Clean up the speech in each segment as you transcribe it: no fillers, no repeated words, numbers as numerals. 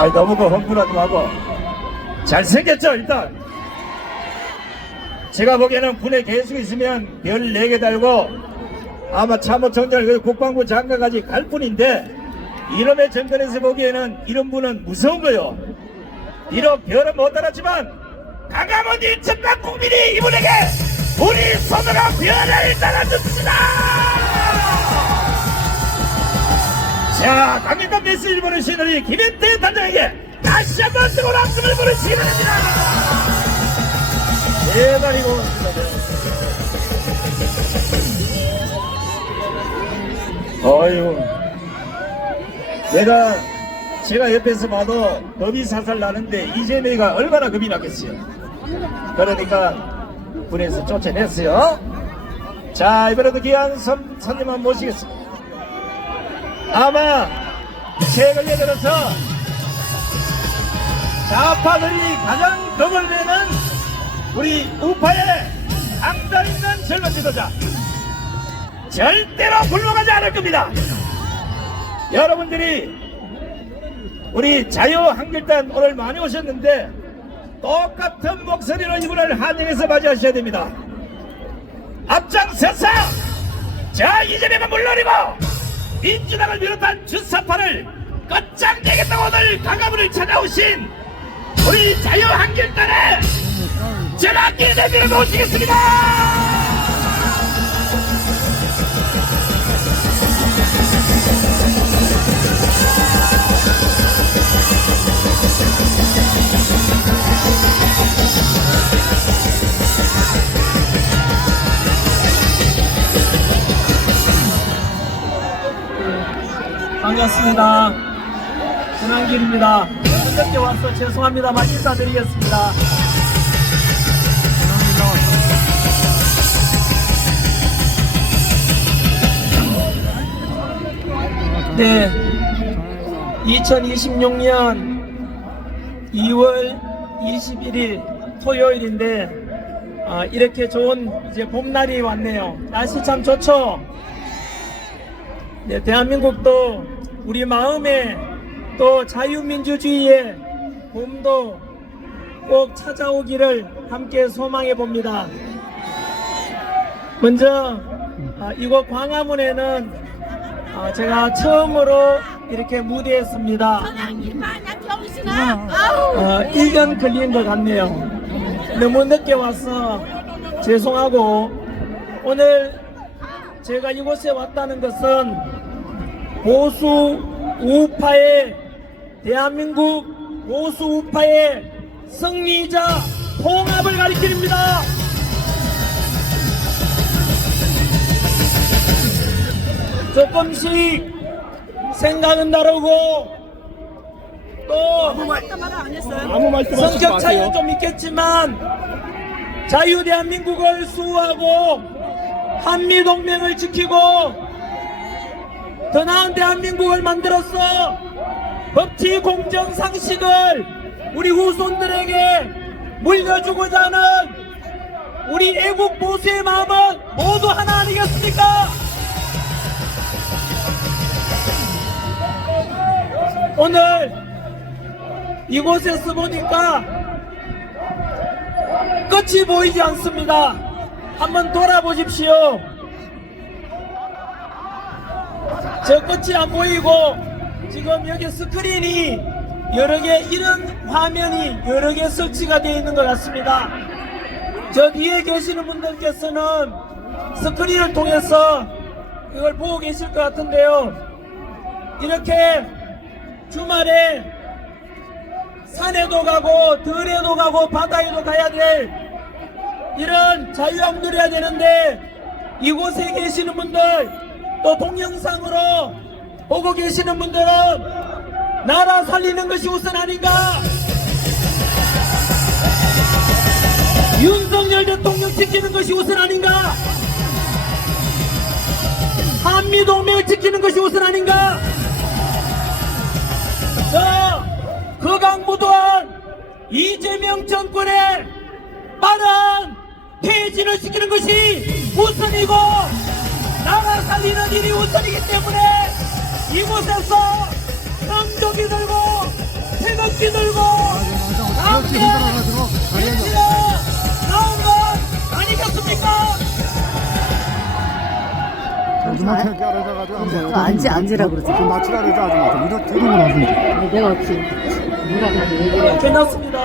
아니 너무 흥분하지 말고 잘생겼죠. 일단 제가 보기에는 군에 계속 있으면 별 4개 달고 아마 참모총장 국방부 장관까지 갈 뿐인데 이놈의 정권에서 보기에는 이런 분은 무서운 거요. 비록 별은 못 달았지만 강화문 1천만 국민이 이분에게 우리 손으로 별을 달아줍시다. 자, 강력한 메시지를 보내신 우리 김현태 단장에게 다시 한번 뜨거운 박수를 보내시기 바랍니다. 대단히 고맙습니다. 어이구, 제가 옆에서 봐도 겁이 살살 나는데 이재명이가 얼마나 겁이 나겠어요. 그러니까 군에서 쫓아냈어요. 자, 이번에도 귀한 손님 한번 모시겠습니다. 아마 최근에 들어서 좌파들이 가장 겁을 내는 우리 우파의 강단 있는 젊은 지도자, 절대로 굴러가지 않을 겁니다. 여러분들이 우리 자유한국당 오늘 많이 오셨는데 똑같은 목소리로 이분을 한영에서 맞이하셔야 됩니다. 앞장서서 자, 이재명은 물론이고 민주당을 비롯한 주사파를 끝장내겠다고 오늘 강화문을 찾아오신 우리 자유한국당의 전학기 대표를 모시겠습니다. 반갑습니다. 전한길입니다. 늦게 와서 죄송합니다만 인사드리겠습니다. 네, 2026년 2월 21일 토요일인데 이렇게 좋은 이제 봄날이 왔네요. 날씨 참 좋죠. 네, 대한민국도 우리 마음에 또 자유민주주의의 봄도 꼭 찾아오기를 함께 소망해 봅니다. 먼저 이곳 광화문에는 제가 처음으로 이렇게 무대했습니다. 1년 걸린 것 같네요. 너무 늦게 와서 죄송하고, 오늘 제가 이곳에 왔다는 것은 보수 우파의, 대한민국 보수 우파의 승리자 통합을 가리킵니다. 조금씩 생각은 다르고 또 아무 말씀 성격 차이는 좀 있겠지만 자유 대한민국을 수호하고 한미동맹을 지키고 더 나은 대한민국을 만들어서 법치 공정 상식을 우리 후손들에게 물려주고자 하는 우리 애국 보수의 마음은 모두 하나 아니겠습니까? 오늘 이곳에서 보니까 끝이 보이지 않습니다. 한번 돌아보십시오. 저 끝이 안 보이고 지금 여기 스크린이 여러 개, 이런 화면이 여러 개 설치가 되어 있는 것 같습니다. 저 뒤에 계시는 분들께서는 스크린을 통해서 이걸 보고 계실 것 같은데요. 이렇게 주말에 산에도 가고 들에도 가고 바다에도 가야 될 이런 자유함 누려야 되는데, 이곳에 계시는 분들 또 동영상으로 보고 계시는 분들은 나라 살리는 것이 우선 아닌가? 윤석열 대통령 지키는 것이 우선 아닌가? 한미동맹을 지키는 것이 우선 아닌가? 극악무도한 이재명 정권의 빠른 퇴진을 시키는 것이 우선이고 나라 살리는 일이 우선이기 때문에 이곳에서 성조기 들고 태극 국기 들고 함께 외치러 나온 것 아니겠습니까? 앉으라 그러지. 맞추라 그러지 아줌마. 이거 들으면 안 돼. 내가 어찌 누가 그렇게 얘기를 해. 괜찮습니다.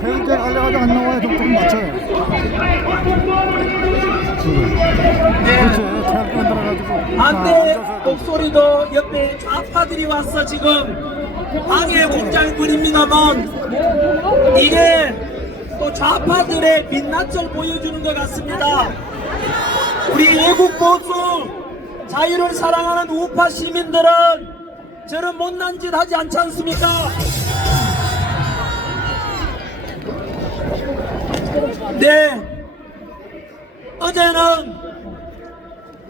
태극기 알려가지고 안 나와야 좀 맞춰요. 그렇지. 태극기 만들어가지고. 반대 목소리도 옆에 좌파들이 와서 지금 방해 공장을 부립니다만 이게 또 좌파들의 민낯을 보여주는 것 같습니다. 우리 애국 보수 자유를 사랑하는 우파 시민들은 저런 못난 짓 하지 않지 않습니까? 네, 어제는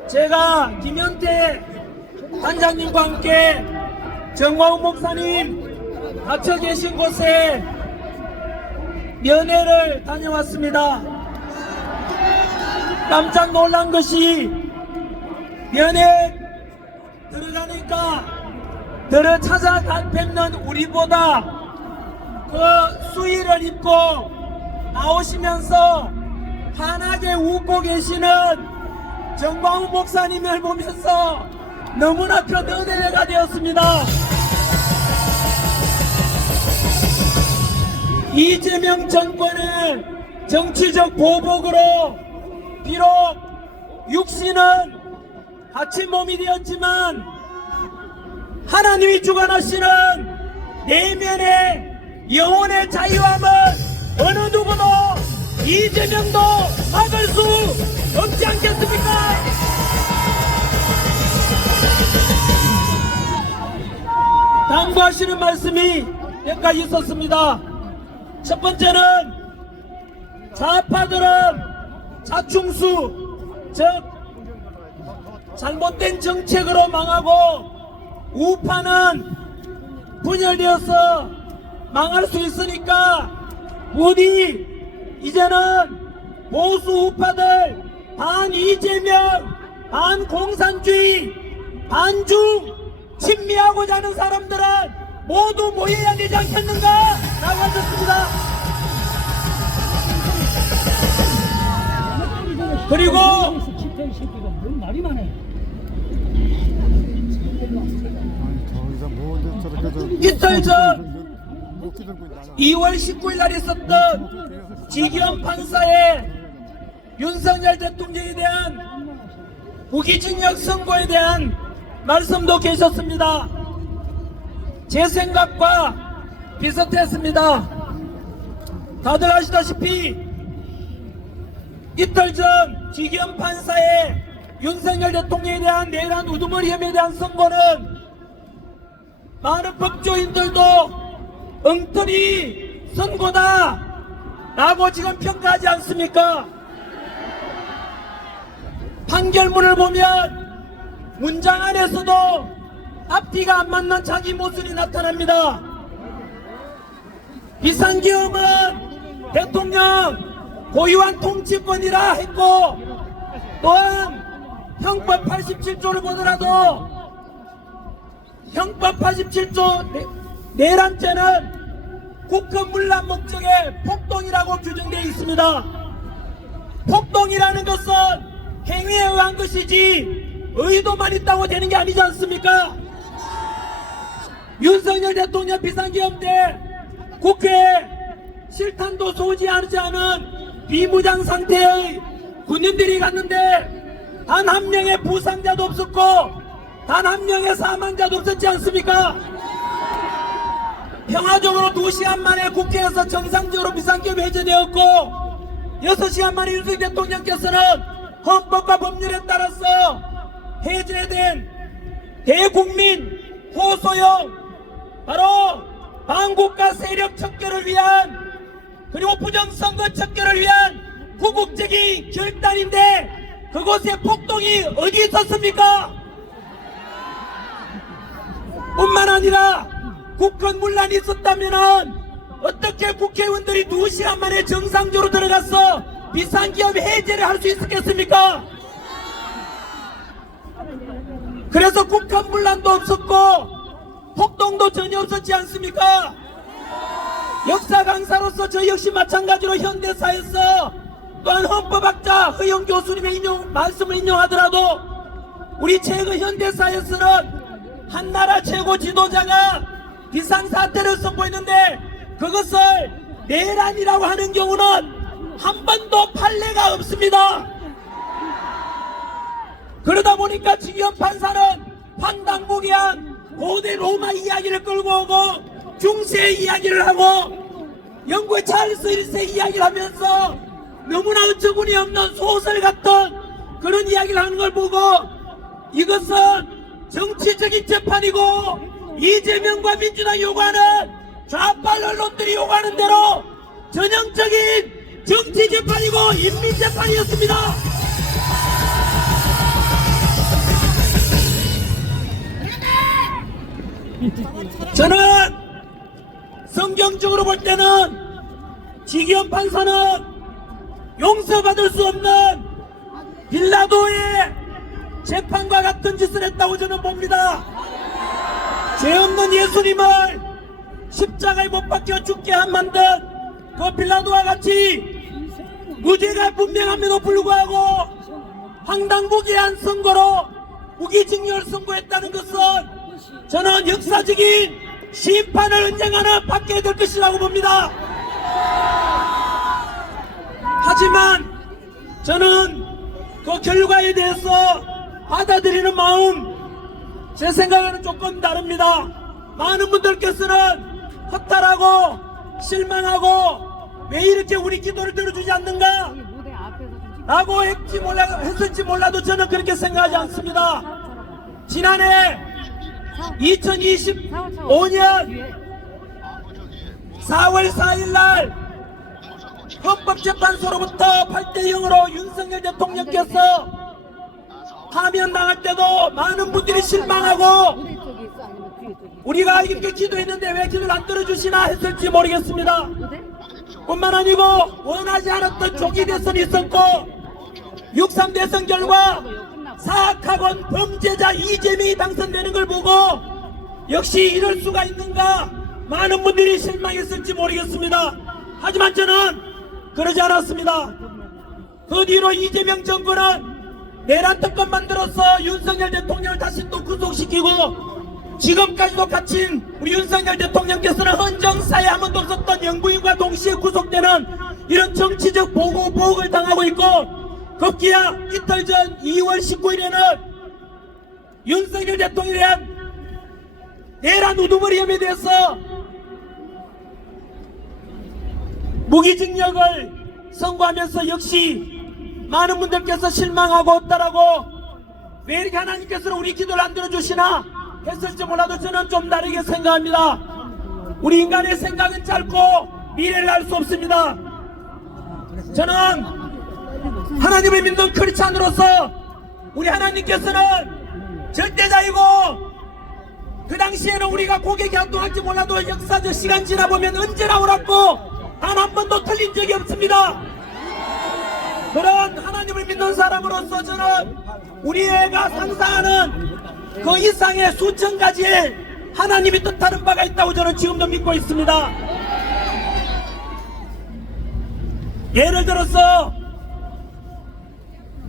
제가 김현태 단장님과 함께 정화훈 목사님 갇혀 계신 곳에 면회를 다녀왔습니다. 깜짝 놀란 것이 면회 들어가니까 들어 찾아뵙는 우리보다 그 수의를 입고 나오시면서 환하게 웃고 계시는 정광훈 목사님을 보면서 너무나 큰 은혜가 되었습니다. 이재명 정권의 정치적 보복으로 비록 육신은 갇힌 몸이 되었지만 하나님이 주관하시는 내면의 영혼의 자유함은 어느 누구도 이재명도 막을 수 없지 않겠습니까? 당부하시는 말씀이 몇 가지 있었습니다. 첫 번째는 좌파들은 자충수, 즉 잘못된 정책으로 망하고 우파는 분열되어서 망할 수 있으니까 부디 이제는 보수 우파들 반 이재명, 반 공산주의, 반중 친미하고자 하는 사람들은 모두 모여야 되지 않겠는가 라고 하셨습니다. 그리고 이틀 전 2월 19일 날 있었던 지기현 판사의 윤석열 대통령에 대한 무기징역 선고에 대한 말씀도 계셨습니다. 제 생각과 비슷했습니다. 다들 아시다시피 이틀 전 지기현 판사의 윤석열 대통령에 대한 내란 우두머리 혐의에 대한 선고는 많은 법조인들도 엉터리 선고다 라고 지금 평가하지 않습니까? 판결문을 보면 문장 안에서도 앞뒤가 안 맞는 자기 모습이 나타납니다. 비상계엄은 대통령 고유한 통치권이라 했고, 또한 형법 87조를 보더라도 형법 87조 내란죄는 국헌문란 목적의 폭동이라고 규정되어 있습니다. 폭동이라는 것은 행위에 의한 것이지 의도만 있다고 되는 게 아니지 않습니까? 윤석열 대통령 비상계엄 때 국회에 실탄도 소지하지 않은 비무장 상태의 군인들이 갔는데 단 한 명의 부상자도 없었고 단 한 명의 사망자도 없었지 않습니까? 평화적으로 2시간 만에 국회에서 정상적으로 비상계엄이 해제되었고 6시간 만에 윤석열 대통령께서는 헌법과 법률에 따라서 해제된 대국민 호소형 바로 반국가 세력 척결을 위한 그리고 부정선거 척결을 위한 구국적인 결단인데 그곳에 폭동이 어디 있었습니까? 뿐만 아니라 국헌문란이 있었다면 어떻게 국회의원들이 2시간 만에 정상적으로 들어가서 비상기업 해제를 할 수 있었겠습니까? 그래서 국헌문란도 없었고 폭동도 전혀 없었지 않습니까? 역사 강사로서 저 역시 마찬가지로 현대사에서 또한 헌법학자 허영 교수님의 말씀을 인용하더라도 우리 최근 현대사에서는 한 나라 최고 지도자가 비상사태를 선포했는데 그것을 내란이라고 하는 경우는 한 번도 판례가 없습니다. 그러다 보니까 지기현 판사는 황당무계한 고대 로마 이야기를 끌고 오고 중세의 이야기를 하고 영국의 찰스 1세 이야기를 하면서 너무나 어처구니 없는 소설 같은 그런 이야기를 하는 걸 보고 이것은 정치적인 재판이고 이재명과 민주당이 요구하는 좌파 언론들이 요구하는 대로 전형적인 정치 재판이고 인민 재판이었습니다. 저는 성경적으로 볼 때는 지기현 판사는 용서받을 수 없는 빌라도의 재판과 같은 짓을 했다고 저는 봅니다. 죄 없는 예수님을 십자가에 못 박혀 죽게 한 만든 그 빌라도와 같이 무죄가 분명함에도 불구하고 황당무계한 선고로 무기징역을 선고했다는 것은 저는 역사적인 심판을 언젠가는 받게 될 것이라고 봅니다. 하지만 저는 그 결과에 대해서 받아들이는 마음 제 생각에는 조금 다릅니다. 많은 분들께서는 허탈하고 실망하고 왜 이렇게 우리 기도를 들어주지 않는가 라고 했을지 몰라도 저는 그렇게 생각하지 않습니다. 지난해 2025년 4월 4일날 헌법재판소로부터 8대0으로 윤석열 대통령께서 파면당할 때도 많은 분들이 실망하고 우리가 이렇게 기도했는데 왜 기도를 안 들어주시나 했을지 모르겠습니다. 뿐만 아니고 원하지 않았던 조기 대선이 있었고 6.3 대선 결과 사악하건 범죄자 이재명이 당선되는 걸 보고 역시 이럴 수가 있는가 많은 분들이 실망했을지 모르겠습니다. 하지만 저는 그러지 않았습니다. 그 뒤로 이재명 정부는 내란 특검 만들어서 윤석열 대통령을 다시 또 구속시키고 지금까지도 갇힌 우리 윤석열 대통령께서는 헌정사에 한 번도 없었던 영부인과 동시에 구속되는 이런 정치적 보복을 당하고 있고 급기야 이틀 전 2월 19일에는 윤석열 대통령에 대한 내란 우두머리 혐의에 대해서 무기징역을 선고하면서 역시 많은 분들께서 실망하고 없다라고 왜 이렇게 하나님께서는 우리 기도를 안 들어주시나 했을지 몰라도 저는 좀 다르게 생각합니다. 우리 인간의 생각은 짧고 미래를 알 수 없습니다. 저는 하나님을 믿는 크리스찬으로서 우리 하나님께서는 절대자이고 그 당시에는 우리가 고개 갸우뚱할지 몰라도 역사적 시간 지나보면 언제나 옳았고 단 한 번도 틀린 적이 없습니다. 그런 하나님을 믿는 사람으로서 저는 우리 애가 상상하는 그 이상의 수천 가지의 하나님이 뜻하는 바가 있다고 저는 지금도 믿고 있습니다. 예를 들어서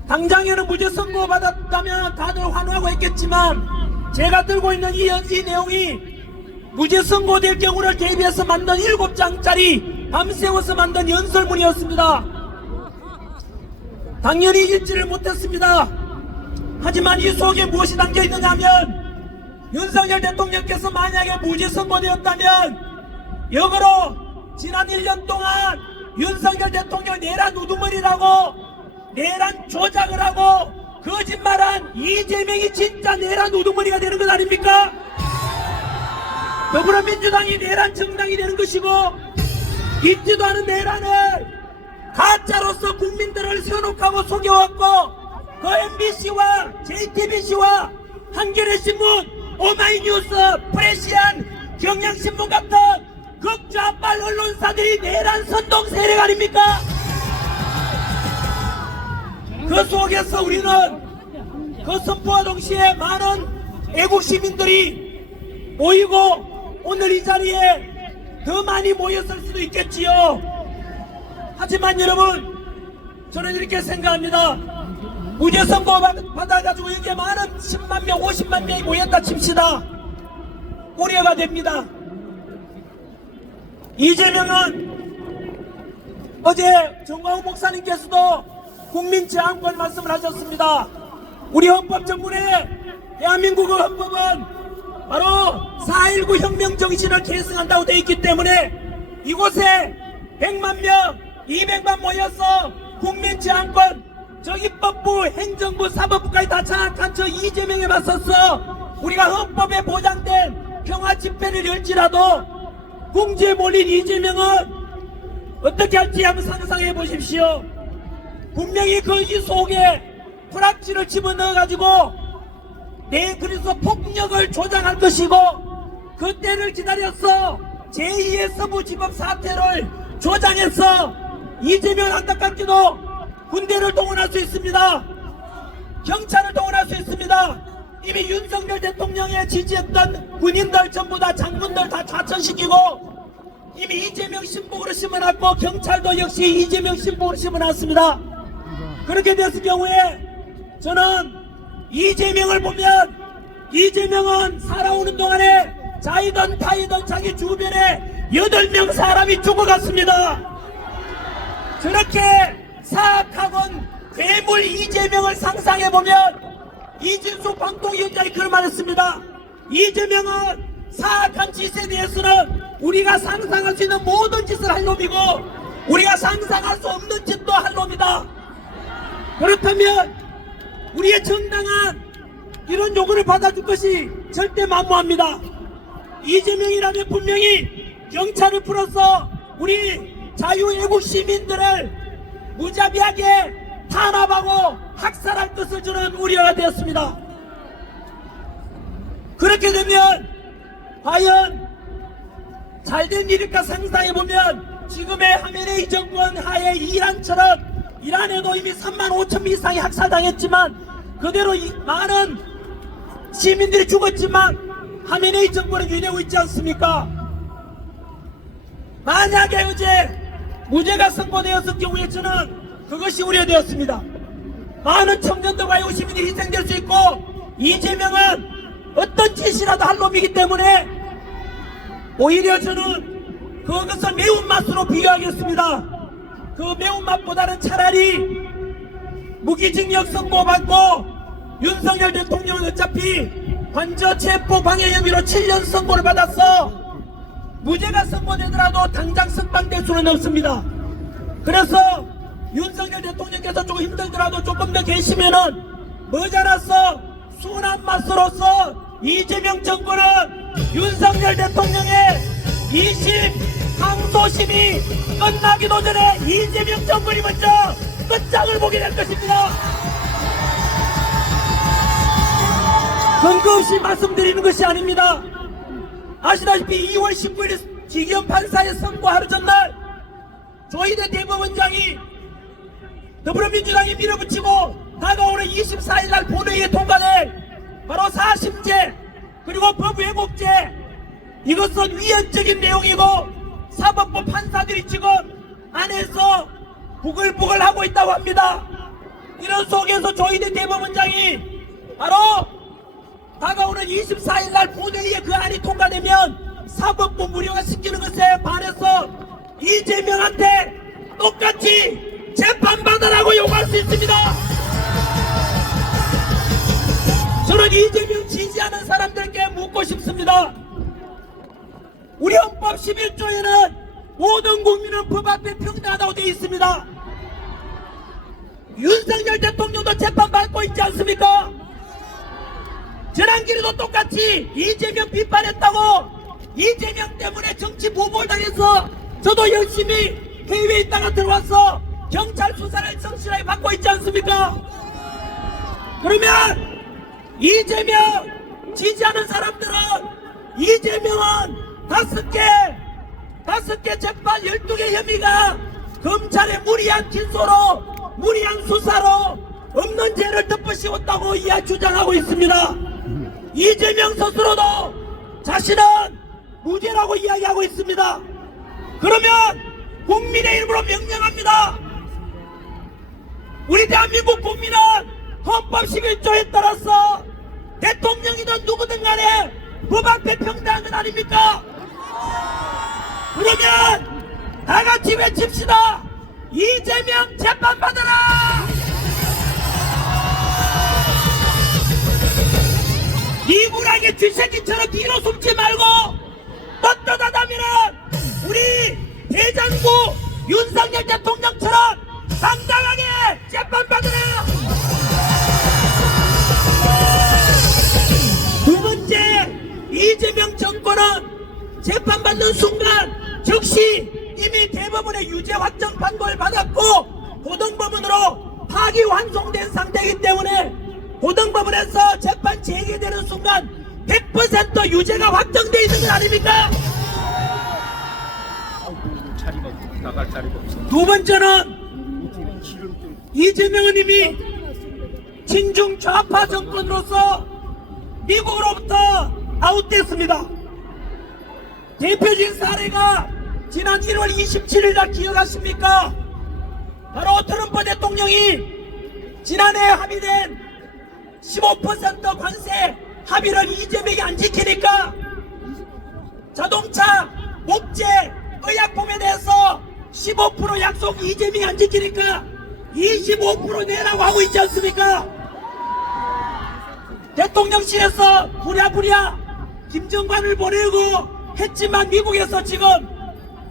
당장에는 무죄 선고 받았다면 다들 환호하고 했겠지만 제가 들고 있는 이 내용이 무죄 선고될 경우를 대비해서 만든 7장짜리 밤새워서 만든 연설문이었습니다. 당연히 읽지를 못했습니다. 하지만 이 속에 무엇이 담겨있느냐 하면 윤석열 대통령께서 만약에 무죄 선고되었다면 역으로 지난 1년 동안 윤석열 대통령 내란 우두머리라고 내란 조작을 하고 거짓말한 이재명이 진짜 내란 우두머리가 되는 것 아닙니까? 더불어민주당이 내란 정당이 되는 것이고 있지도 않은 내란을 가짜로서 국민들을 현혹하고 속여왔고 그 MBC와 JTBC와 한겨레신문, 오마이뉴스, 프레시안, 경향신문 같은 극좌파 언론사들이 내란 선동 세력 아닙니까? 그 속에서 우리는 그 선포와 동시에 많은 애국 시민들이 모이고 오늘 이 자리에 더 많이 모였을 수도 있겠지요. 하지만 여러분, 저는 이렇게 생각합니다. 무죄 선고 받아가지고 여기에 많은 10만 명, 50만 명이 모였다 칩시다. 우려가 됩니다. 이재명은 어제 정광훈 목사님께서도 국민 제한권 말씀을 하셨습니다. 우리 헌법정문에 대한민국의 헌법은 바로 4.19 혁명 정신을 계승한다고 되어 있기 때문에 이곳에 100만 명, 200만 모여서 국민 제한권, 입법부, 행정부, 사법부까지 다 장악한 저 이재명에 맞서서 우리가 헌법에 보장된 평화 집회를 열지라도 궁지에 몰린 이재명은 어떻게 할지 한번 상상해 보십시오. 분명히 그 이 속에 프락치를 집어넣어가지고 그래서 폭력을 조장할 것이고, 그때를 기다려서 제2의 서부지법 사태를 조장해서 이재명 안타깝게도 군대를 동원할 수 있습니다. 경찰을 동원할 수 있습니다. 이미 윤석열 대통령의 지지했던 군인들 전부 다 장군들 다 좌천시키고 이미 이재명 신복으로 심어놨고, 경찰도 역시 이재명 신복으로 심어놨습니다. 그렇게 됐을 경우에 저는 이재명을 보면, 이재명은 살아오는 동안에 자이든 타이든 자기 주변에 8명 사람이 죽어갔습니다. 저렇게 사악하건 괴물 이재명을 상상해보면 이진수 방통위원장이 그런 말했습니다. 이재명은 사악한 짓에 대해서는 우리가 상상할 수 있는 모든 짓을 할 놈이고 우리가 상상할 수 없는 짓도 할 놈이다. 그렇다면 우리의 정당한 이런 요구를 받아줄 것이 절대 만무합니다. 이재명이라면 분명히 경찰을 풀어서 우리 자유애국 시민들을 무자비하게 탄압하고 학살할 것을 저는 우려가 되었습니다. 그렇게 되면 과연 잘된 일일까 상상해보면, 지금의 하메네이 정권 하에 이란처럼, 이란에도 이미 3만 5천 명 이상이 학살당했지만 그대로 많은 시민들이 죽었지만 하메네이 정권은 유지하고 있지 않습니까? 만약에 어제 무죄가 선고되었을 경우에 저는 그것이 우려되었습니다. 많은 청년들과 시민이 희생될 수 있고, 이재명은 어떤 짓이라도 할 놈이기 때문에 오히려 저는 그것을 매운맛으로 비교하겠습니다. 그 매운맛보다는 차라리 무기징역 선고받고 윤석열 대통령은 어차피 관저체포 방해 혐의로 7년 선고를 받았어 무죄가 선고되더라도 당장 석방될 수는 없습니다. 그래서 윤석열 대통령께서 조금 힘들더라도 조금 더 계시면은 머지않아서 순한 맛으로서 이재명 정권은 윤석열 대통령의 20 항소심이 끝나기도 전에 이재명 정권이 먼저 끝장을 보게 될 것입니다. 근거 없이 말씀드리는 것이 아닙니다. 아시다시피 2월 19일 지기현 판사의 선고 하루 전날 조희대 대법원장이 더불어민주당이 밀어붙이고 다가오는 24일 날 본회의에 통과될 바로 4심제 그리고 법왜곡죄, 이것은 위헌적인 내용이고 사법부 판사들이 지금 안에서 부글부글 하고 있다고 합니다. 이런 속에서 조희대 대법원장이 바로 다가오는 24일 날 본회의에 그 안이 통과되면 사법부 무료화 시키는 것에 반해서 이재명한테 똑같이 재판받으라고 요구할 수 있습니다. 저는 이재명 지지하는 사람들께 묻고 싶습니다. 우리 헌법 11조에는 모든 국민은 법 앞에 평등하다고 되어 있습니다. 윤석열 대통령도 재판받고 있지 않습니까? 전환길이도 똑같이 이재명 비판했다고 이재명 때문에 정치 보복당해서 저도 열심히 해외에 있다가 들어와서 경찰 수사를 성실하게 받고 있지 않습니까? 그러면 이재명 지지하는 사람들은 이재명은 5개 재판 12개 혐의가 검찰의 무리한 진소로 무리한 수사로 없는 죄를 덮어씌웠다고 주장하고 있습니다. 이재명 스스로도 자신은 무죄라고 이야기하고 있습니다. 그러면 국민의 이름으로 명령합니다. 우리 대한민국 국민은 헌법 11조에 따라서 대통령이든 누구든 간에 법 앞에 평등한 것 아닙니까? 그러면 다 같이 외칩시다. 이재명 재판받아라! 이굴하게 쥐새끼처럼 뒤로 숨지 말고 떳떳하다면은 우리 대장부 윤석열 대통령처럼 당당하게 재판받으라! 두 번째, 이재명 정권은 재판받는 순간 즉시 이미 대법원의 유죄 확정 판결을 받았고 고등법원으로 파기환송된 상태이기 때문에 고등법원에서 재판 재개되는 순간 100% 유죄가 확정되어 있는 것 아닙니까? 두 번째는 이재명 의원님이 친중 좌파 정권으로서 미국으로부터 아웃됐습니다. 대표적인 사례가 지난 1월 27일 날 기억하십니까? 바로 트럼프 대통령이 지난해 합의된 15% 관세 합의를 이재명이 안 지키니까 자동차, 목재, 의약품에 대해서 15% 약속 이재명이 안 지키니까 25% 내라고 하고 있지 않습니까? 대통령실에서 부랴부랴 김정관을 보내고 했지만 미국에서 지금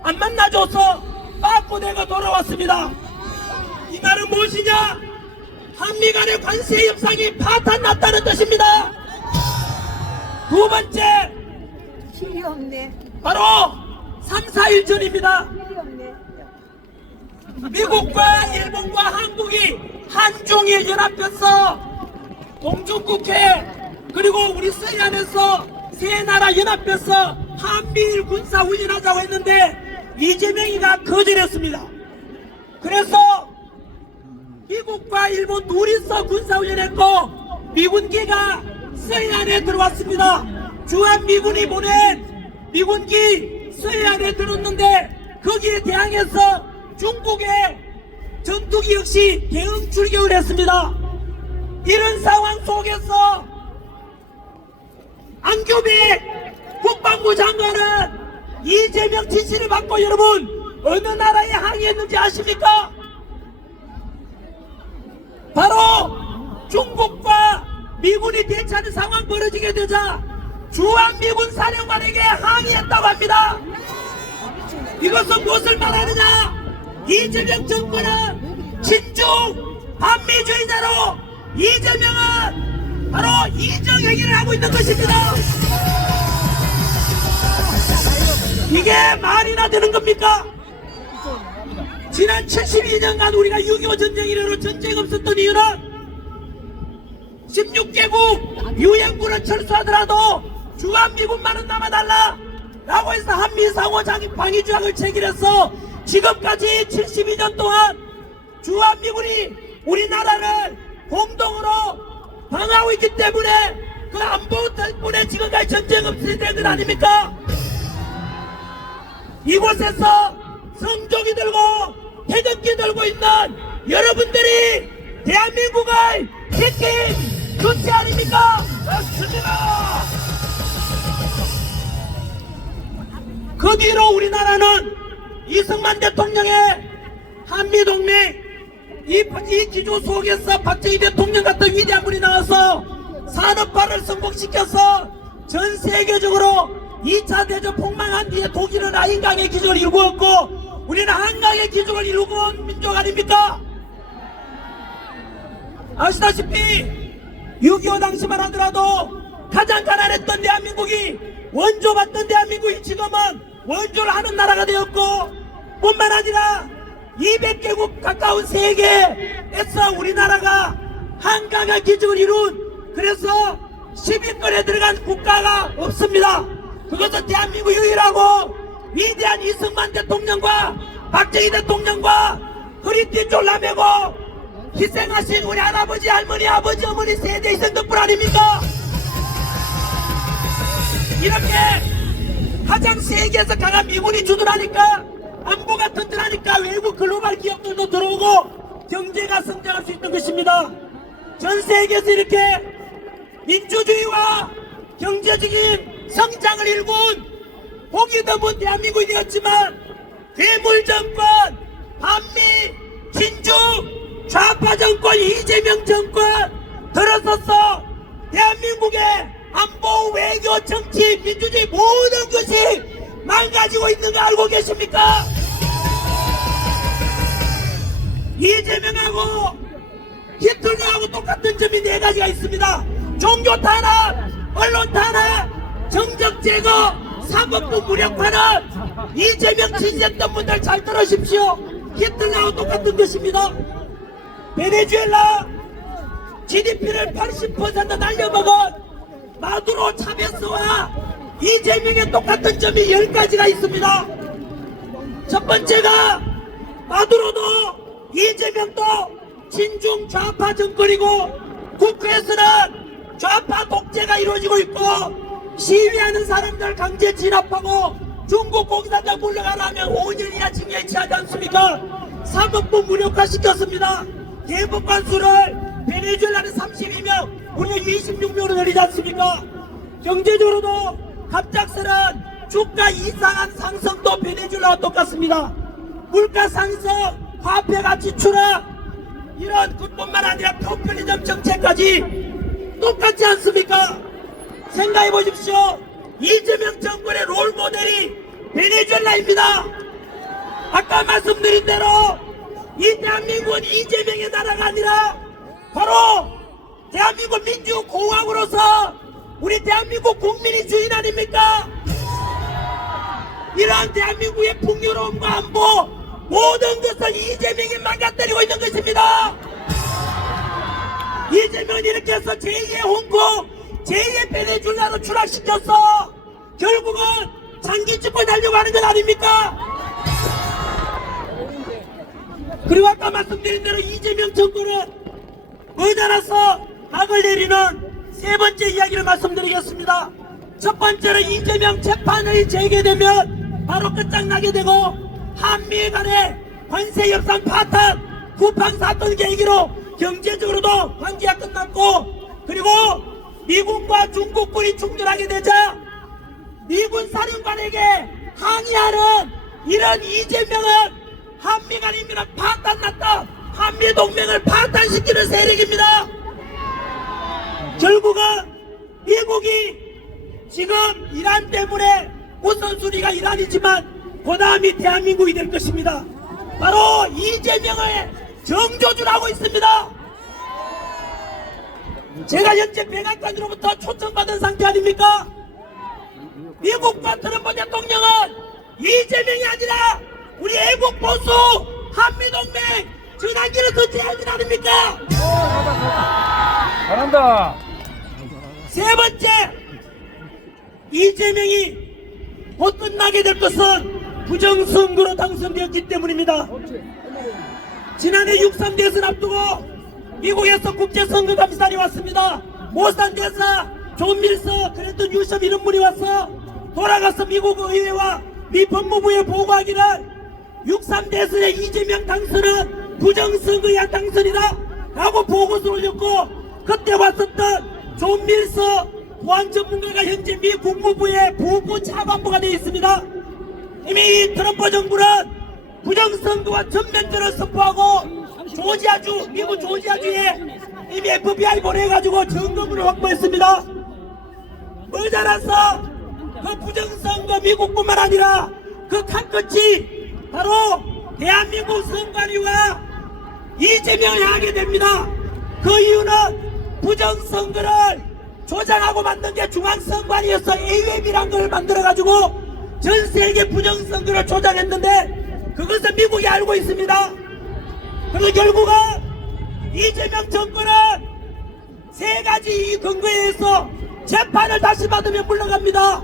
안 만나줘서 빠꾸대가 돌아왔습니다. 이 말은 무엇이냐? 한미 간의 관세 협상이 파탄났다는 뜻입니다. 두 번째, 필요 없네. 바로 3, 4일 전입니다. 필요 없네. 미국과 일본과 한국이 한중일 연합해서 공중국해 그리고 우리 서해안에서 세 나라 연합해서 한미일 군사훈련하자고 했는데 이재명이가 거절했습니다. 그래서 미국과 일본 둘이서 군사훈련했고 미군기가 서해안에 들어왔습니다. 주한미군이 보낸 미군기 서해안에 들었는데 거기에 대항해서 중국의 전투기 역시 대응 출격을 했습니다. 이런 상황 속에서 안규백 국방부 장관은 이재명 지시를 받고 여러분 어느 나라에 항의했는지 아십니까? 바로 중국과 미군이 대치하는 상황 벌어지게 되자 주한미군 사령관에게 항의했다고 합니다. 이것은 무엇을 말하느냐? 이재명 정권은 친중 반미주의자로 이재명은 바로 이정행위를 하고 있는 것입니다. 이게 말이나 되는 겁니까? 지난 72년간 우리가 6.25 전쟁 이래로 전쟁 없었던 이유는 16개국 유엔군은 철수하더라도 주한미군만은 남아달라 라고 해서 한미 상호 방위조약을 체결해서 지금까지 72년 동안 주한미군이 우리나라를 공동으로 방어하고 있기 때문에 그 안보 때문에 지금까지 전쟁 없이 된 것 아닙니까? 이곳에서 성종이 들고 태극기 들고 있는 여러분들이 대한민국을 지킨 주체 아닙니까? 맞습니다. 그 뒤로 우리나라는 이승만 대통령의 한미동맹 이 기조 속에서 박정희 대통령 같은 위대한 분이 나와서 산업화를 성공시켜서 전 세계적으로 2차 대전 폭망한 뒤에 독일은 라인강의 기적을 이루었고 우리는 한강의 기적을 이루고 온 민족 아닙니까? 아시다시피 6.25 당시만 하더라도 가장 가난했던 대한민국이 원조받던 대한민국이 지금은 원조를 하는 나라가 되었고 뿐만 아니라 200개국 가까운 세계에서 우리나라가 한강의 기적을 이룬 그래서 10위권에 들어간 국가가 없습니다. 그것은 대한민국 유일하고 위대한 이승만 대통령과 박정희 대통령과 허리띠 졸라매고 희생하신 우리 할아버지 할머니 아버지 어머니 세대 희생 덕분 아닙니까? 이렇게 가장 세계에서 강한 미군이 주둔하니까 안보가 튼튼하니까 외국 글로벌 기업들도 들어오고 경제가 성장할 수 있는 것입니다. 전 세계에서 이렇게 민주주의와 경제적인 성장을 일군 보기 드문 대한민국이 되었지만 괴물 정권, 반미, 진중, 좌파 정권, 이재명 정권 들어서서 대한민국의 안보, 외교, 정치, 민주주의 모든 것이 망가지고 있는 거 알고 계십니까? 이재명하고 히틀러하고 똑같은 점이 4가지가 있습니다. 종교 탄압, 언론 탄압, 정적 제거, 사법부 무력화는 이재명 지지했던 분들 잘 들으십시오. 히틀러하고 똑같은 것입니다. 베네수엘라 GDP를 80% 날려먹은 마두로 차베스와 이재명의 똑같은 점이 10가지가 있습니다. 첫 번째가 마두로도 이재명도 친중 좌파 정권이고 국회에서는 좌파 독재가 이루어지고 있고 시위하는 사람들 강제 진압하고 중국 공산당 물러가라면 5년이나 징역에 처하지 않습니까? 사법부 무력화 시켰습니다. 대법관 수를 베네수엘라는 32명, 우리는 26명으로 늘리지 않습니까? 경제적으로도 갑작스런 주가 이상한 상승도 베네수엘라와 똑같습니다. 물가 상승, 화폐 가치 추락, 이런 것뿐만 아니라 포퓰리즘 정책까지 똑같지 않습니까? 생각해 보십시오. 이재명 정권의 롤 모델이 베네수엘라입니다. 아까 말씀드린 대로 이 대한민국은 이재명의 나라가 아니라 바로 대한민국 민주공화국으로서 우리 대한민국 국민이 주인 아닙니까? 이러한 대한민국의 풍요로움과 안보 모든 것을 이재명이 망가뜨리고 있는 것입니다. 이재명은 이렇게 해서 제2의 홍콩, 제2의 베네수엘라로 추락시켰어. 결국은 장기 집권 하려고 하는 건 아닙니까? 그리고 아까 말씀드린 대로 이재명 정권은 머지않아서 막을 내리는 3번째 이야기를 말씀드리겠습니다. 첫 번째는 이재명 재판이 재개되면 바로 끝장나게 되고 한미 간의 관세 협상 파탄, 쿠팡 사건 계기로 경제적으로도 관계가 끝났고 그리고 미군과 중국군이 충돌하게 되자 미군 사령관에게 항의하는 이런 이재명은 한미 간의 인민은 파탄났다. 한미 동맹을 파탄시키는 세력입니다. 결국은 미국이 지금 이란 때문에 우선순위가 이란이지만 그 다음이 대한민국이 될 것입니다. 바로 이재명의 정조준 하고 있습니다. 제가 현재 백악관으로부터 초청받은 상태 아닙니까? 미국과 트럼프 대통령은 이재명이 아니라 우리 애국 보수 한미동맹 전환기를 던져야 하는 아닙니까? 잘한다. 3번째, 이재명이 곧 끝나게 될 것은 부정선거로 당선되었기 때문입니다. 지난해 6.3 대선 앞두고 미국에서 국제선거감시단이 왔습니다. 모산 대사, 존 밀서, 그랬던 유섭 이런 분이 와서 돌아가서 미국 의회와 미 법무부에 보고하기를 6.3 대선의 이재명 당선은 부정선거에 의한 당선이다 라고 보고서를 올렸고 그때 왔었던 존 밀서 보안 전문가가 현재 미 국무부의 부부 차관보가 되어 있습니다. 이미 트럼프 정부는 부정선거와 전면전을 선포하고 조지아주, 미국 조지아주에 이미 FBI 보내가지고 증거물을 확보했습니다. 머지않아서 그 부정선거 미국뿐만 아니라 그 칼끝이 바로 대한민국 선관위와 이재명을 향하게 됩니다. 그 이유는 부정선거를 조장하고 만든 게 중앙선관위에서 AWAB이라는 걸 만들어가지고 전 세계 부정선거를 조장했는데 그것을 미국이 알고 있습니다. 그래서 결국은 이재명 정권은 3가지 이 근거에 의해서 재판을 다시 받으면 물러갑니다.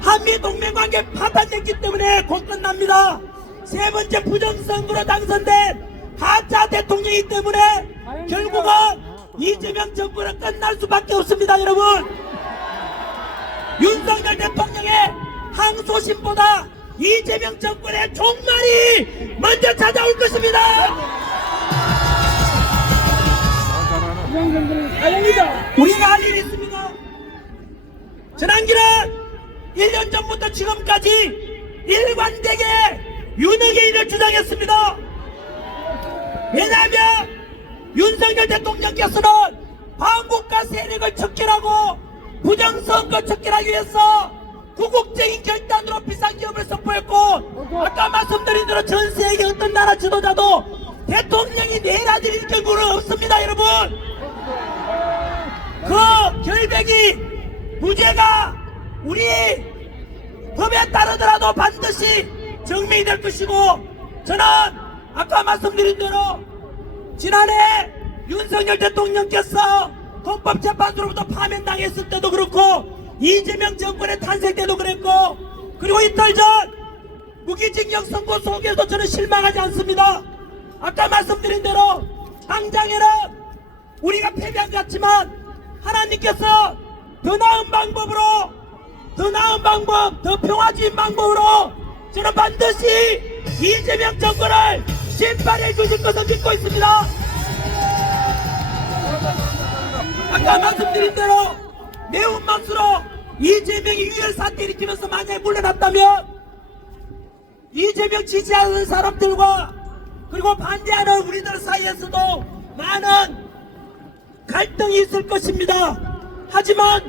한미동맹관계 파탄됐기 때문에 곧 끝납니다. 3번째 부정선거로 당선된 가짜 대통령이기 때문에 결국은 이재명 정권은 끝날 수밖에 없습니다. 여러분 윤석열 대통령의 항소심보다 이재명 정권의 종말이 먼저 찾아올 것입니다. 우리가 할 일이 있습니다. 전한기는 1년 전부터 지금까지 일관되게 윤핵의를 주장했습니다. 왜냐하면 윤석열 대통령께서는 반국가 세력을 척결하고 부정선거 척결하기 위해서 구국적인 결단으로 비상기업을 선포했고, 아까 말씀드린 대로 전 세계 어떤 나라 지도자도 대통령이 내라드릴 경우는 없습니다. 여러분, 그 결백이 무죄가 우리 법에 따르더라도 반드시 증명이 될 것이고, 저는 아까 말씀드린 대로 지난해 윤석열 대통령께서 헌법재판소로부터 파면당했을 때도 그렇고 이재명 정권의 탄생 때도 그랬고, 그리고 이틀 전 무기징역 선고 속에서 저는 실망하지 않습니다. 아까 말씀드린 대로 당장에는 우리가 패배한 것 같지만 하나님께서 더 나은 방법으로, 더 나은 방법, 더 평화주의 방법으로 저는 반드시 이재명 정권을 심판해 주실 것을 믿고 있습니다. 아까 말씀드린 대로 매운맛으로 이재명이 유혈 사태 일으키면서 만약에 물러났다면 이재명 지지하는 사람들과 그리고 반대하는 우리들 사이에서도 많은 갈등이 있을 것입니다. 하지만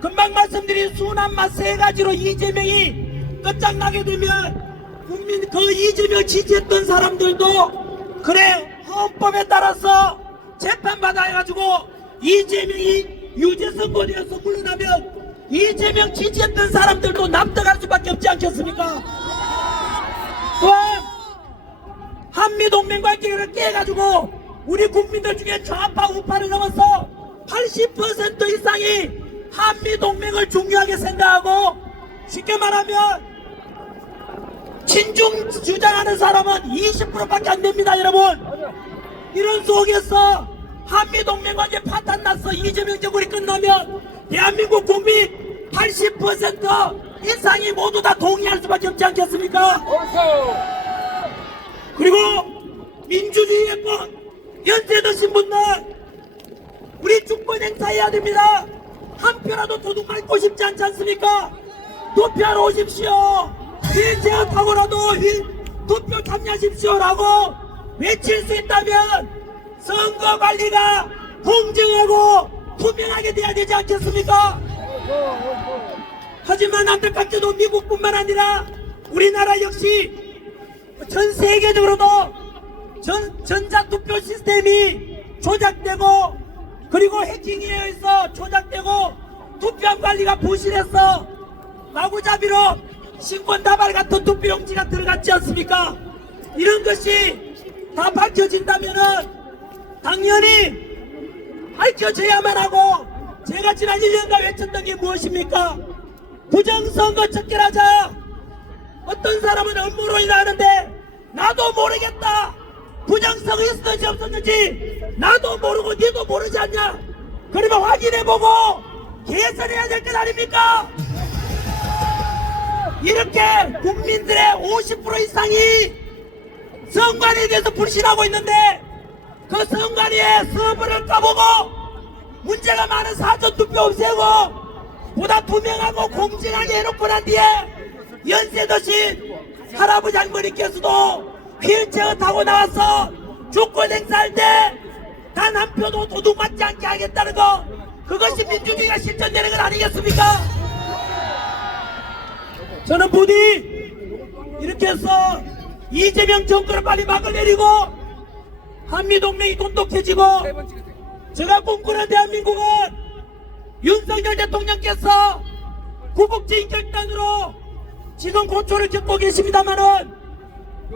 금방 말씀드린 순한 맛 세 가지로 이재명이 끝장나게 되면 국민, 그 이재명 지지했던 사람들도 그래 헌법에 따라서 재판받아가지고 이재명이 유죄 선고되어서 물러나면 이재명 지지했던 사람들도 납득할 수밖에 없지 않겠습니까? 또한 한미동맹 관계를 깨가지고 우리 국민들 중에 좌파 우파를 넘어서 80% 이상이 한미동맹을 중요하게 생각하고, 쉽게 말하면 친중 주장하는 사람은 20%밖에 안 됩니다. 여러분, 이런 속에서 한미동맹 관계 파탄 났어 이재명 정권이 끝나면 대한민국 국민 80% 이상이 모두 다 동의할 수밖에 없지 않겠습니까? 그리고 민주주의의 꽃 연세 드신 분들, 우리 주권 행사해야 됩니다. 한 표라도 도둑 맞고 싶지 않지 않습니까? 투표하러 오십시오. 휠체어 타고라도 투표 참여하십시오라고 외칠 수 있다면 선거 관리가 공정하고 투명하게 돼야 되지 않겠습니까? 하지만 안타깝게도 미국뿐만 아니라 우리나라 역시 전 세계적으로도 전자투표 시스템이 조작되고, 그리고 해킹에 의해서 조작되고 투표함 관리가 부실해서 마구잡이로 신권다발 같은 투표용지가 들어갔지 않습니까? 이런 것이 다 밝혀진다면은 당연히 밝혀져야만 하고, 제가 지난 1년간 외쳤던 게 무엇입니까? 부정선거 척결하자. 어떤 사람은 음모로 인하는데 나도 모르겠다. 부정선거 있었는지 없었는지 나도 모르고 니도 모르지 않냐? 그러면 확인해보고 개선해야 될 것 아닙니까? 이렇게 국민들의 50% 이상이 선관위에 대해서 불신하고 있는데, 그 선관위에 서버를 까보고 문제가 많은 사전투표 없애고 보다 투명하고 공정하게 해놓고 난 뒤에 연세 드신 할아버지 할머니께서도 휠체어 타고 나와서 주권 행사할 때 단 한 표도 도둑 맞지 않게 하겠다는 거, 그것이 민주주의가 실천되는 건 아니겠습니까? 저는 부디 이렇게 해서 이재명 정권을 빨리 막을 내리고 한미동맹이 돈독해지고, 제가 꿈꾸는 대한민국은 윤석열 대통령께서 구국적인 결단으로 지금 고초를 겪고 계십니다마는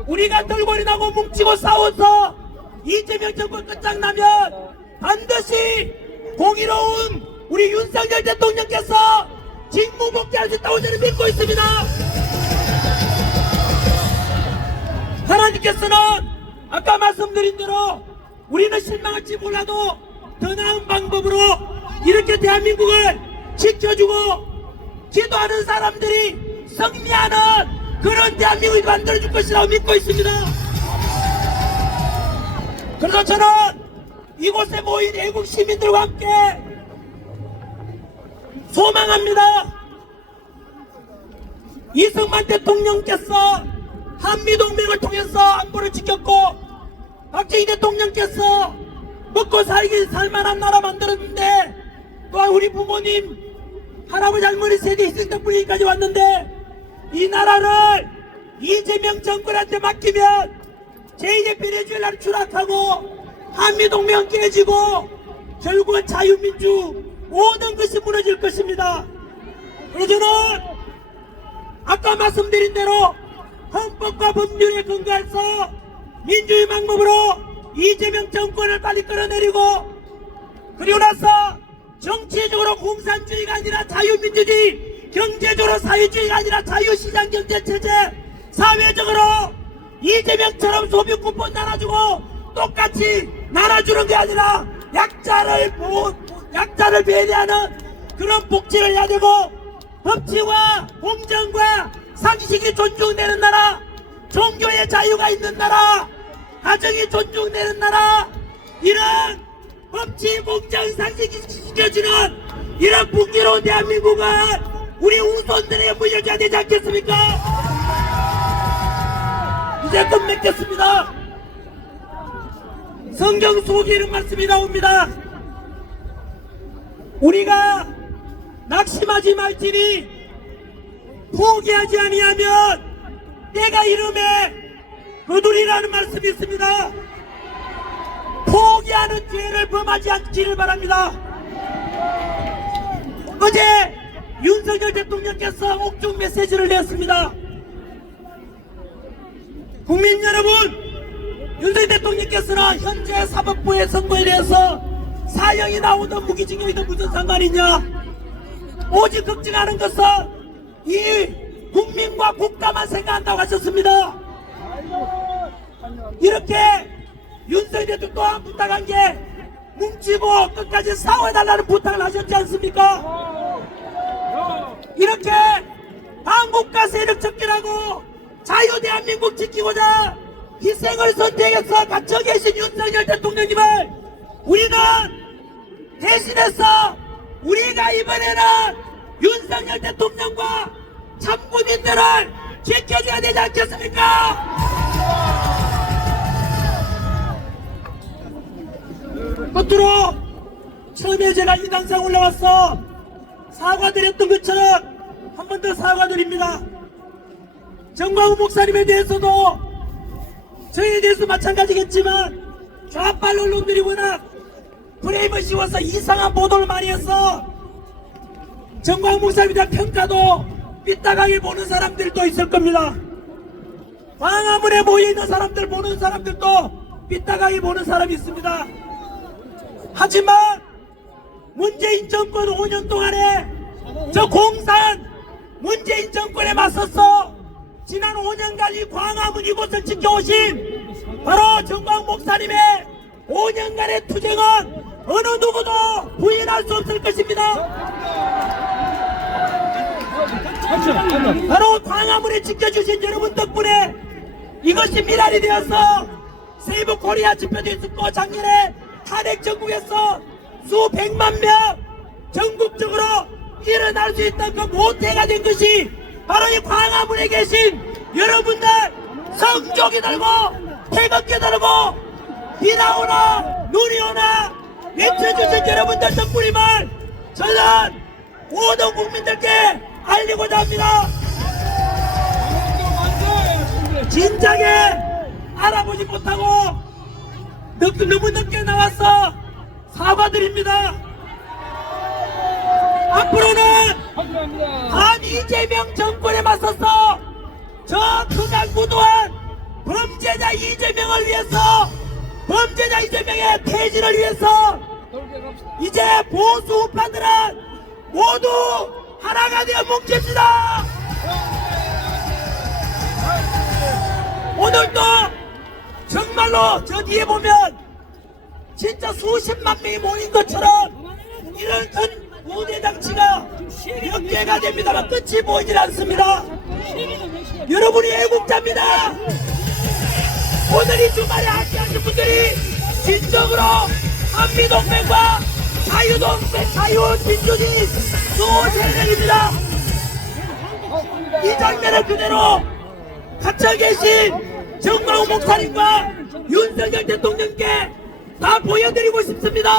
우리가 덜골이 나고 뭉치고 싸워서 이재명 정권 끝장나면 반드시 공의로운 우리 윤석열 대통령께서 직무복귀할 수 있다고 저는 믿고 있습니다. 하나님께서는 아까 말씀드린 대로 우리는 실망할지 몰라도 더 나은 방법으로 이렇게 대한민국을 지켜주고 기도하는 사람들이 승리하는 그런 대한민국이 만들어줄 것이라고 믿고 있습니다. 그래서 저는 이곳에 모인 애국 시민들과 함께 소망합니다. 이승만 대통령께서 한미동맹을 통해서 안보를 지켰고, 박정희 대통령께서 먹고 살만한 나라 만들었는데, 또한 우리 부모님, 할아버지 할머니 세대 희생된 분위기까지 왔는데, 이 나라를 이재명 정권한테 맡기면 제2의 베네수엘라를 추락하고 한미동맹 깨지고 결국은 자유민주 모든 것이 무너질 것입니다. 그래서 저는 아까 말씀드린 대로 헌법과 법률에 근거해서 민주의 방법으로 이재명 정권을 빨리 끌어내리고, 그리고 나서 정치적으로 공산주의가 아니라 자유민주주의, 경제적으로 사회주의가 아니라 자유시장 경제체제, 사회적으로 이재명처럼 소비 쿠폰 나눠주고 똑같이 나눠주는 게 아니라 약자를 배려하는 그런 복지를 해야 되고, 법치와 공정과 상식이 존중되는 나라, 종교의 자유가 있는 나라, 가정이 존중되는 나라, 이런 법치, 공정, 상식이 지켜주는 이런 풍요로운 대한민국은 우리 후손들에게 물려줘야 되지 않겠습니까? 이제 끝맺겠습니다. 성경 속에 이런 말씀이 나옵니다. 우리가 낙심하지 말지니 포기하지 아니하면 내가 이름에 거두리라는 말씀이 있습니다. 포기하는 죄를 범하지 않기를 바랍니다. 어제 윤석열 대통령께서 옥중 메시지를 내었습니다. 국민 여러분, 윤석열 대통령께서는 현재 사법부의 선고에 대해서 사형이 나오든 무기징역이든 무슨 상관이냐, 오직 걱정하는 것은 이 국민과 국가만 생각한다고 하셨습니다. 이렇게 윤석열 대통령 또한 부탁한 게 뭉치고 끝까지 싸워달라는 부탁을 하셨지 않습니까? 이렇게 반국가 세력 접견하고 자유 대한민국 지키고자 희생을 선택해서 갇혀 계신 윤석열 대통령님을 우리는 대신해서 우리가 이번에는 윤석열 대통령과 참군인들을 지켜줘야 되지 않겠습니까? 끝으로 처음에 제가 이 당상 올라와서 사과드렸던 것처럼 한 번 더 사과드립니다. 정광훈 목사님에 대해서도 저희에 대해서 마찬가지겠지만 좌빨 언론들이 워낙 프레임을 씌워서 이상한 보도를 많이 해서 정광훈 목사님에 대한 평가도 삐딱하게 보는 사람들도 있을 겁니다. 광화문에 모여있는 사람들 보는 사람들도 삐딱하게 보는 사람이 있습니다. 하지만 문재인 정권 5년 동안에 저 공산 문재인 정권에 맞서서 지난 5년간 이 광화문 이곳을 지켜오신 바로 정광훈 목사님의 5년간의 투쟁은 어느 누구도 부인할 수 없을 것입니다. 바로 광화문에 지켜주신 여러분 덕분에 이것이 미랄이 되어서 세이브 코리아 집회도 있었고, 작년에 탄핵 전국에서 수백만 명 전국적으로 일어날 수 있던 그 모태가 된 것이 바로 이 광화문에 계신 여러분들, 성조기 들고 태극기 들고 비나 오나 눈이 오나 외쳐주신 여러분들 덕분임을 저는 모든 국민들께 알리고자 합니다. 진작에 알아보지 못하고 너무 늦게 나와서 사과드립니다. 앞으로는 반 이재명 정권에 맞서서 저 극악무도한 범죄자 이재명을 위해서, 범죄자 이재명의 퇴진을 위해서 이제 보수 우파들은 모두 하나가 되어 뭉칩시다. 오늘도 정말로 저 뒤에 보면 진짜 수십만 명이 모인 것처럼 이런 큰 우대 장치가 몇 개가 됩니다만 끝이 보이질 않습니다. 여러분이 애국자입니다. 오늘 이 주말에 함께하신 분들이 진정으로 한미동맹과 자유동맹, 자유민주주의 수호세력입니다. 이 장면을 그대로 갇혀 계신 정광훈 목사님과 윤석열 대통령께 다 보여드리고 싶습니다.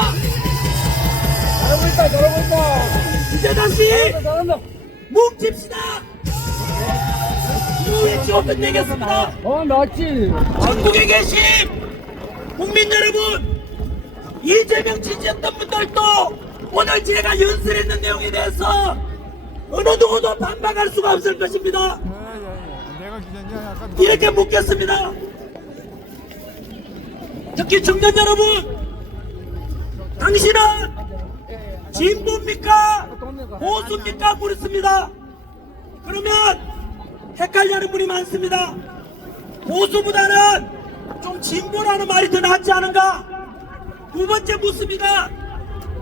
이제 다시 뭉칩시다. 외치고 끝내겠습니다. 맞지. 전국에 계신 국민 여러분, 이재명 지지했던 분들도 오늘 제가 연설했는 내용에 대해서 어느 누구도 반박할 수가 없을 것입니다. 내가 기자냐 약간 이렇게 묻겠습니다. 특히 청년 여러분, 당신은 진보입니까? 보수입니까? 물었습니다. 그러면 헷갈려하는 분이 많습니다. 보수보다는 좀 진보라는 말이 더 낫지 않은가? 두 번째 묻습니다.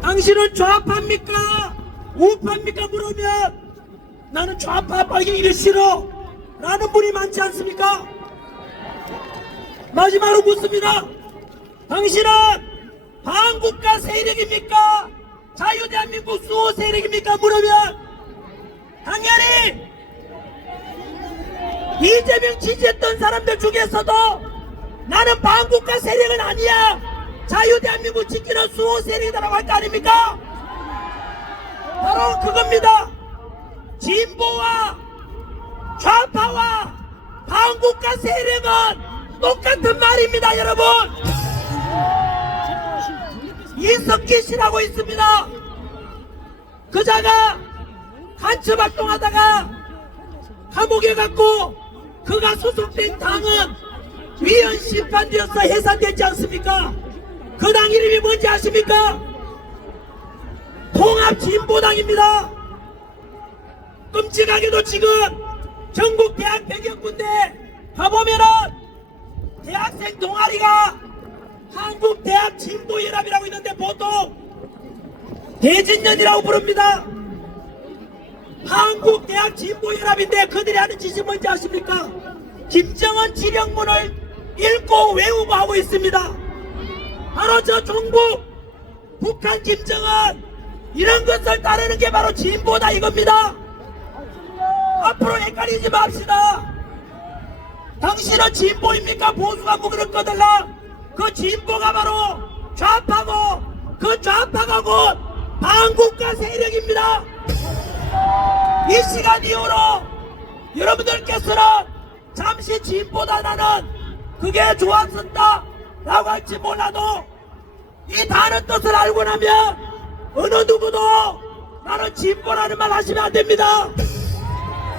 당신은 좌파입니까? 우파입니까? 물으면 나는 좌파 빨기 이리 싫어 라는 분이 많지 않습니까? 마지막으로 묻습니다. 당신은 반국가 세력입니까? 자유대한민국 수호 세력입니까? 물으면 당연히 이재명 지지했던 사람들 중에서도 나는 반국가 세력은 아니야, 자유대한민국 지키는 수호 세력이라고 할 거 아닙니까? 바로 그겁니다. 진보와 좌파와 반국가 세력은 똑같은 말입니다. 여러분, 이석기 씨라고 있습니다. 그자가 간첩 활동하다가 감옥에 갔고 그가 소속된 당은 위헌 심판되어서 해산됐지 않습니까? 그 당 이름이 뭔지 아십니까? 통합진보당입니다. 끔찍하게도 지금 전국 대학 100여 군데 가보면은 대학생 동아리가 한국대학진보연합이라고 있는데 보통 대진연이라고 부릅니다. 한국대학진보연합인데 그들이 하는 짓이 뭔지 아십니까? 김정은 지령문을 읽고 외우고 하고 있습니다. 바로 저 종북 북한 김정은 이런 것을 따르는 게 바로 진보다 이겁니다. 앞으로 헷갈리지 맙시다. 당신은 진보입니까? 보수가 묵을 거들라. 그 진보가 바로 좌파고 그 좌파가 곧 반국가 세력입니다. 이 시간 이후로 여러분들께서는 잠시 진보다 나는 그게 좋았었다 라고 할지 몰라도 이 다른 뜻을 알고 나면 어느 누구도 나는 진보라는 말 하시면 안 됩니다.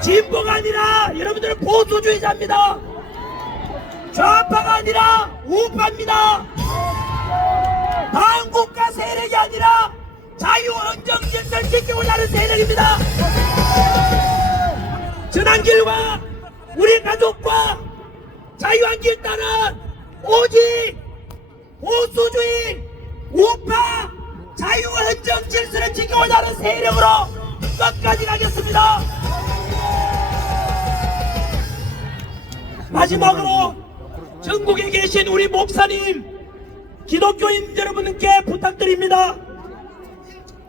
진보가 아니라 여러분들은 보수주의자입니다. 좌파가 아니라 우파입니다. 반국가 세력이 아니라 자유언정 질서를 지키고자 하는 세력입니다. 전한길과 우리 가족과 자유한길단은 오직 보수주의 우파 자유언정 질서를 지키고자 하는 세력으로 끝까지 가겠습니다. 마지막으로 전국에 계신 우리 목사님, 기독교인 여러분께 부탁드립니다.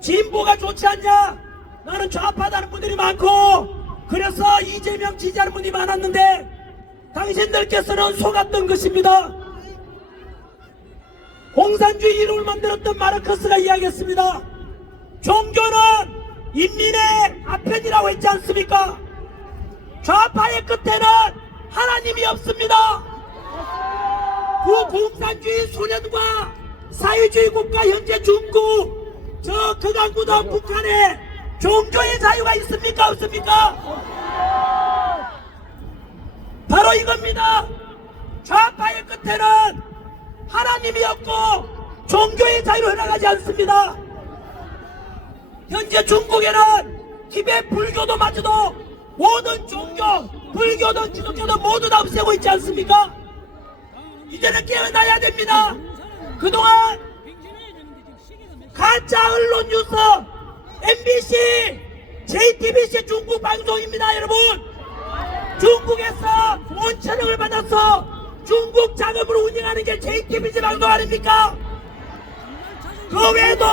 진보가 좋지 않냐? 나는 좌파다는 분들이 많고 그래서 이재명 지지하는 분이 많았는데 당신들께서는 속았던 것입니다. 공산주의 이론을 만들었던 마르크스가 이야기했습니다. 종교는 인민의 아편이라고 했지 않습니까? 좌파의 끝에는 하나님이 없습니다. 그 공산주의 소련과 사회주의 국가 현재 중국 저 극악무도한 북한에 종교의 자유가 있습니까? 없습니까? 바로 이겁니다. 좌파의 끝에는 하나님이 없고 종교의 자유로 흘러가지 않습니다. 현재 중국에는 티베트 불교도 마저도 모든 종교, 불교도 기독교도 모두 다 없애고 있지 않습니까? 이제는 깨어나야 됩니다. 그동안 가짜 언론 뉴스, MBC, JTBC 중국 방송입니다, 여러분. 중국에서 원천억을 받아서 중국 자금으로 운영하는 게 JTBC 방송 아닙니까? 그 외에도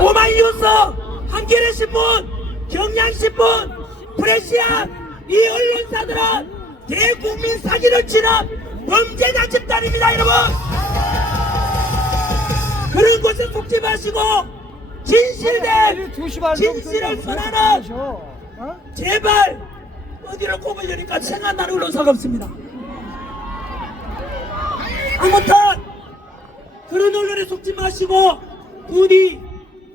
오마이뉴스, 한겨레신문, 경향신문, 프레시안 이 언론사들은 대국민 사기를 치는 범죄자 집단입니다, 여러분. 그런 곳에 속지 마시고 진실된 진실을 선하는 제발 어디를 꼽으려니까 생각나는 언론사가 없습니다. 아무튼 그런 언론에 속지 마시고 부디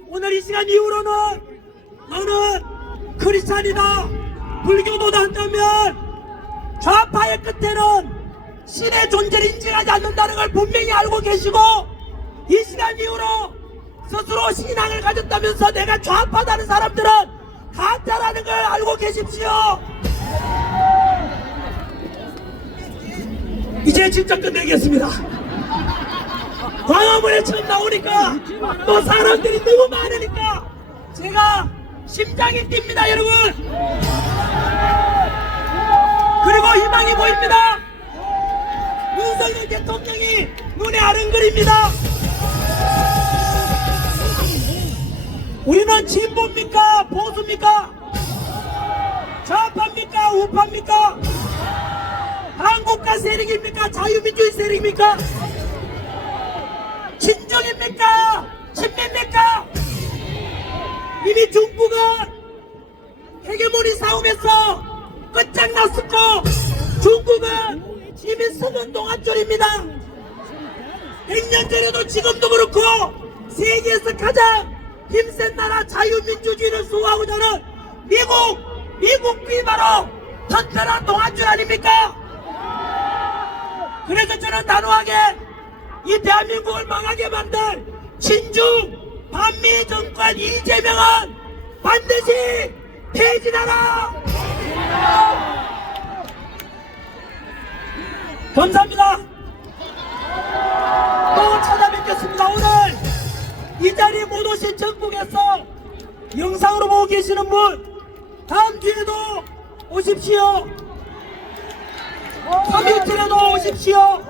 오늘 이 시간 이후로는 너는 크리스찬이다 불교도다 한다면 좌파의 끝에는 신의 존재를 인정하지 않는다는 걸 분명히 알고 계시고 이 시간 이후로 스스로 신앙을 가졌다면서 내가 좌파다는 사람들은 가짜라는 걸 알고 계십시오. 이제 진짜 끝내겠습니다. 광화문에 처음 나오니까 또 사람들이 너무 많으니까 제가 심장이 뜁니다, 여러분. 그리고 희망이 보입니다. 윤석열 대통령이 눈에 아른거립니다. 우리는 진보입니까? 보수입니까? 좌파입니까? 우파입니까? 한국가 세력입니까? 자유민주주의 세력입니까? 친중입니까? 친미입니까? 이미 중국은 헤게모니 싸움에서 끝장났었고 중국은 이미 서문 동아줄입니다. 100년 전에도 지금도 그렇고 세계에서 가장 힘센 나라 자유민주주의를 수호하고자 하는 미국이 바로 튼튼한 동아줄 아닙니까? 그래서 저는 단호하게 이 대한민국을 망하게 만들 친중 반미 정권 이재명은 반드시 퇴진하라! 감사합니다. 또 찾아뵙겠습니다. 오늘 이 자리에 못 오신 전국에서 영상으로 보고 계시는 분 다음 주에도 오십시오. 3일째에도 오십시오.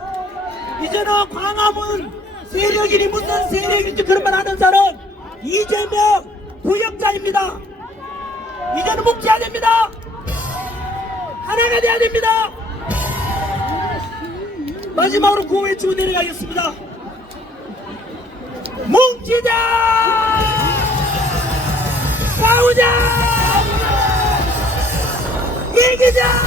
이제는 광화문 세력이니 무슨 세력인지 그런 말 하는 사람 이재명 부역자입니다. 이제는 뭉쳐야 됩니다. 하나가 돼야 됩니다. 마지막으로 구호 외치고 내려가겠습니다. 뭉치자! 싸우자! 이기자!